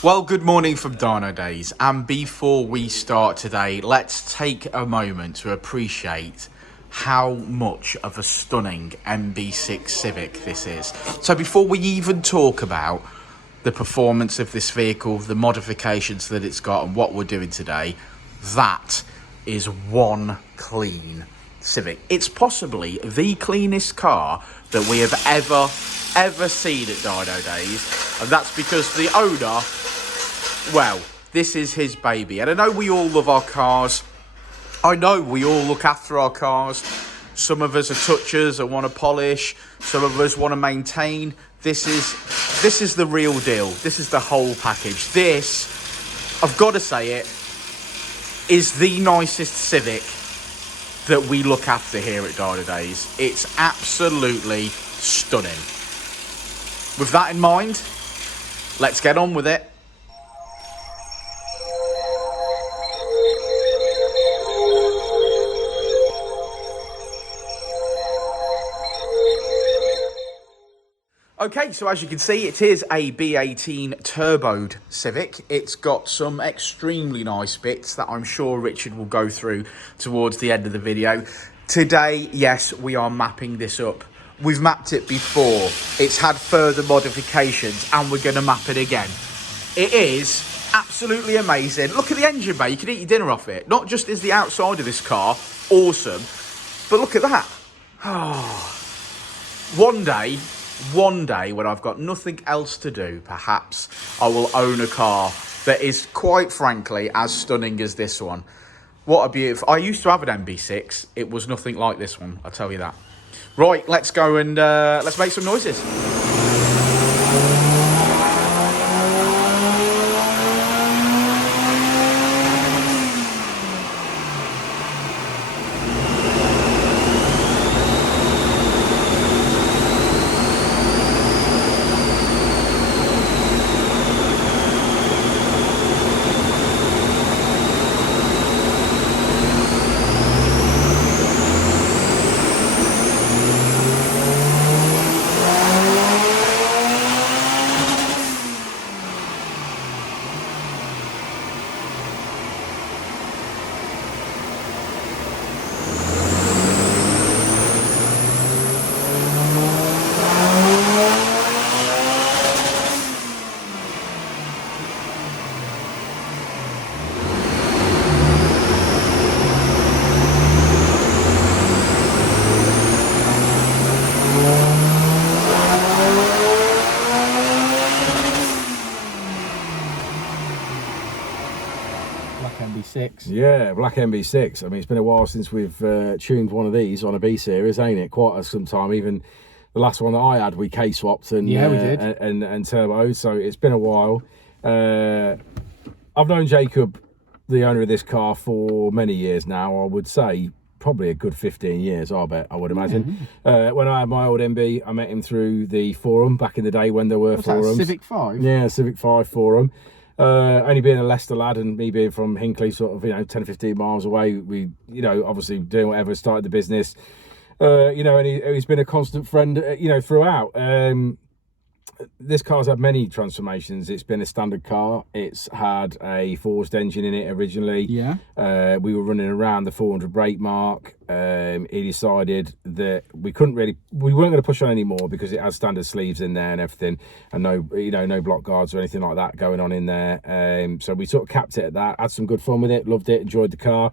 Well, good morning from Dynodaze, and before we start today, let's take a moment to appreciate how much of a stunning MB6 Civic this is. So before we even talk about the performance of this vehicle, the modifications that it's got and what we're doing today, that is one clean Civic. It's possibly the cleanest car that we have ever seen at Dynodaze, and that's because the owner, well, this is his baby. And I know we all love our cars. I know we all look after our cars. Some of us are touchers and want to polish. Some of us want to maintain. This is the real deal. This is the whole package. This, I've got to say it, is the nicest Civic that we look after here at Dynodaze. It's absolutely stunning. With that in mind, let's get on with it. Okay, so as you can see, it is a B18 turboed Civic. It's got some extremely nice bits that I'm sure Richard will go through towards the end of the video. Today, yes, we are mapping this up. We've mapped it before. It's had further modifications and we're going to map it again. It is absolutely amazing. Look at the engine bay. You can eat your dinner off it. Not just is the outside of this car awesome, but look at that. Oh, one day when I've got nothing else to do, perhaps I will own a car that is quite frankly as stunning as this one. What a beautiful... I used to have an MB6. It was nothing like this one, I'll tell you that. Right, let's go and let's make some noises. Yeah, black MB6. I mean, it's been a while since we've tuned one of these on a B series, ain't it? Quite some time. Even the last one that I had, we K-swapped and yeah, we did, and turboed. So it's been a while. I've known Jacob, the owner of this car, for many years now. I would say probably a good 15 years. I bet. I would imagine. When I had my old MB, I met him through the forum back in the day when there were forums. Civic 5. Yeah, Civic 5 forum. Only being a Leicester lad and me being from Hinckley, sort of, 10, 15 miles away, we, obviously doing whatever, started the business, and he's been a constant friend, throughout. This car's had many transformations. It's been a standard car. It's had a forced engine in it originally. Yeah. We were running around the 400 brake mark. He decided that we weren't going to push on anymore because it has standard sleeves in there and everything, and no block guards or anything like that going on in there. So we sort of capped it at that. Had some good fun with it. Loved it. Enjoyed the car.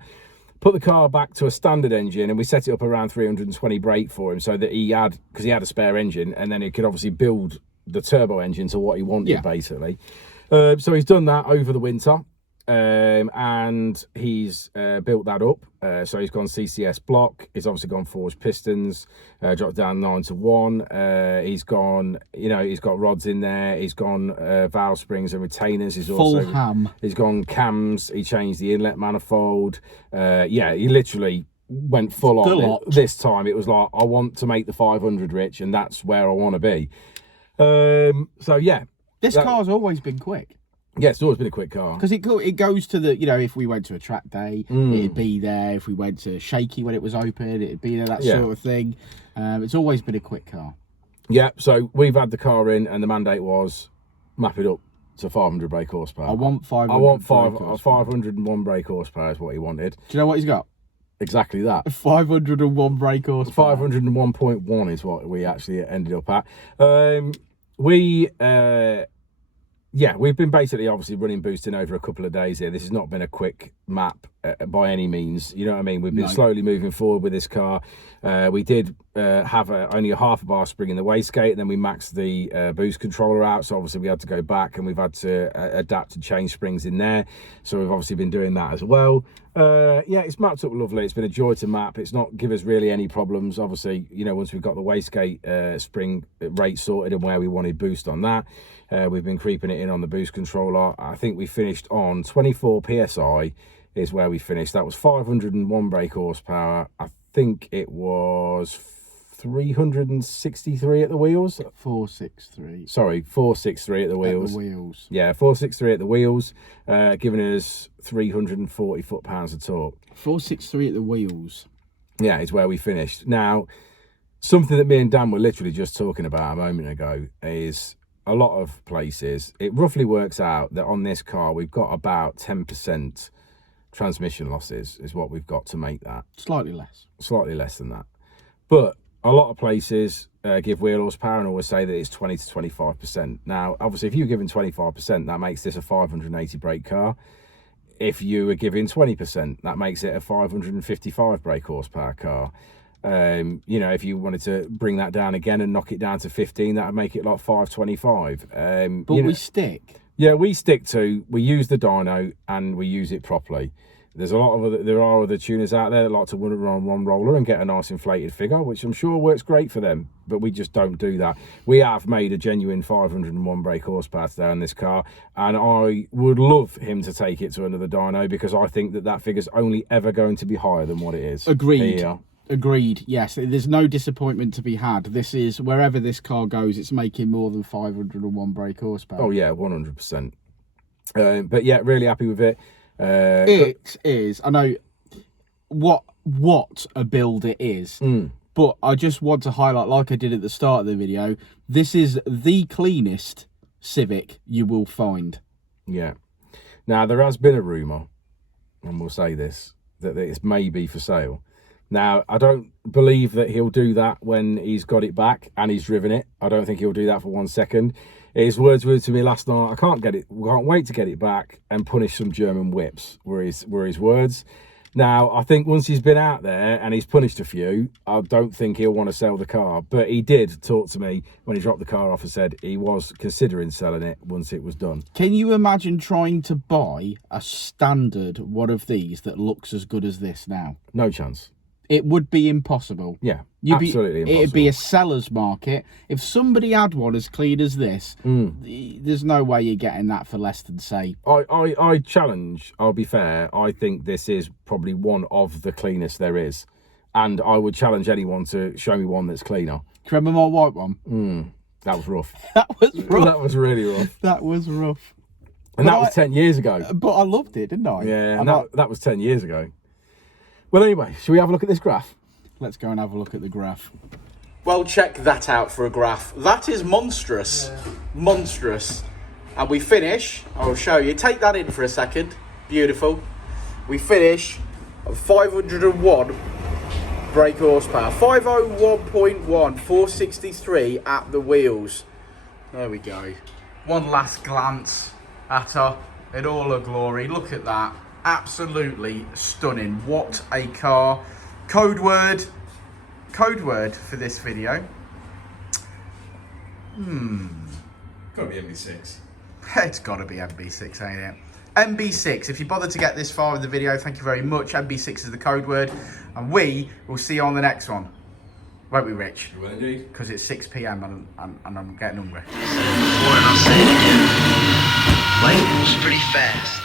Put the car back to a standard engine and we set it up around 320 brake for him so that because he had a spare engine, and then he could obviously build the turbo engine to what he wanted, basically. So he's done that over the winter, and he's built that up. So he's gone CCS block. He's obviously gone forged pistons, dropped down 9 to 1. He's gone, he's got rods in there. He's gone valve springs and retainers. He's full ham. He's gone cams. He changed the inlet manifold. He literally went full on. This time it was like, I want to make the 500, Rich, and that's where I want to be. So yeah, this car's always been quick. Yeah, it's always been a quick car. Because it goes to the, if we went to a track day, it'd be there. If we went to Shaky when it was open, it'd be there, that sort of thing. It's always been a quick car. Yeah, so we've had the car in and the mandate was map it up to 500 brake horsepower. I want 500. I want brake horsepower. 501 brake horsepower is what he wanted. Do you know what he's got? Exactly that. 501 brake horsepower. 501.1 is what we actually ended up at. Yeah, we've been basically obviously running boosting over a couple of days here. This has not been a quick map by any means. You know what I mean? We've been slowly moving forward with this car. We did have only a half a bar spring in the wastegate, and then we maxed the boost controller out. So obviously we had to go back and we've had to adapt and change springs in there. So we've obviously been doing that as well. Yeah, it's mapped up lovely. It's been a joy to map. It's not give us really any problems. Obviously, you know, once we've got the wastegate spring rate sorted and where we wanted boost on that, we've been creeping it in on the boost controller. I think we finished on 24 psi is where we finished. That was 501 brake horsepower. I think it was 363 at the wheels. 463. Sorry, 463 at the wheels. At the wheels. Yeah, 463 at the wheels, giving us 340 foot-pounds of torque. 463 at the wheels. Yeah, is where we finished. Now, something that me and Dan were literally just talking about a moment ago is a lot of places, it roughly works out that on this car, we've got about 10% transmission losses is what we've got to make that. Slightly less. Slightly less than that. But a lot of places give wheel horsepower and always say that it's 20 to 25%. Now, obviously, if you're giving 25%, that makes this a 580 brake car. If you were giving 20%, that makes it a 555 brake horsepower car. You know, if you wanted to bring that down again and knock it down to 15, that would make it like 525. But we stick. Yeah, we stick to, we use the dyno and we use it properly. There's a lot of there are other tuners out there that like to run one roller and get a nice inflated figure, which I'm sure works great for them, but we just don't do that. We have made a genuine 501 brake horsepower today on this car, and I would love him to take it to another dyno because I think that that figure's only ever going to be higher than what it is. Agreed. Here. Agreed. Yes, there's no disappointment to be had. This is, wherever this car goes, it's making more than 501 brake horsepower. Oh yeah, 100%. But yeah, really happy with it. It is. I know what a build it is, but I just want to highlight, like I did at the start of the video, this is the cleanest Civic you will find. Yeah. Now, there has been a rumour, and we'll say this, that it's maybe for sale. Now, I don't believe that he'll do that when he's got it back and he's driven it. I don't think he'll do that for 1 second. His words were to me last night, I can't wait to get it back and punish some German whips, were his words. Now, I think once he's been out there and he's punished a few, I don't think he'll want to sell the car. But he did talk to me when he dropped the car off and said he was considering selling it once it was done. Can you imagine trying to buy a standard one of these that looks as good as this now? No chance. It would be impossible. Yeah, absolutely impossible. It'd be a seller's market. If somebody had one as clean as this, there's no way you're getting that for less than, say... I challenge, I'll be fair, I think this is probably one of the cleanest there is. And I would challenge anyone to show me one that's cleaner. Do you remember my white one? That was rough. That was rough. That was really rough. That was rough. And that was 10 years ago. But I loved it, didn't I? Yeah, and that was 10 years ago. Well, anyway, shall we have a look at this graph? Let's go and have a look at the graph. Well, check that out for a graph. That is monstrous. Yeah. Monstrous. And we finish, I'll show you. Take that in for a second. Beautiful. We finish at 501 brake horsepower. 501.1, 463 at the wheels. There we go. One last glance at her in all her glory. Look at that. Absolutely stunning. What a car. Code word for this video. Gotta be MB6. It's gotta be MB6, ain't it? MB6, if you bothered to get this far in the video, thank you very much. MB6 is the code word, and we will see you on the next one. Won't we, Rich? You will indeed. Because it's 6 PM and I'm getting hungry. Life moves pretty fast.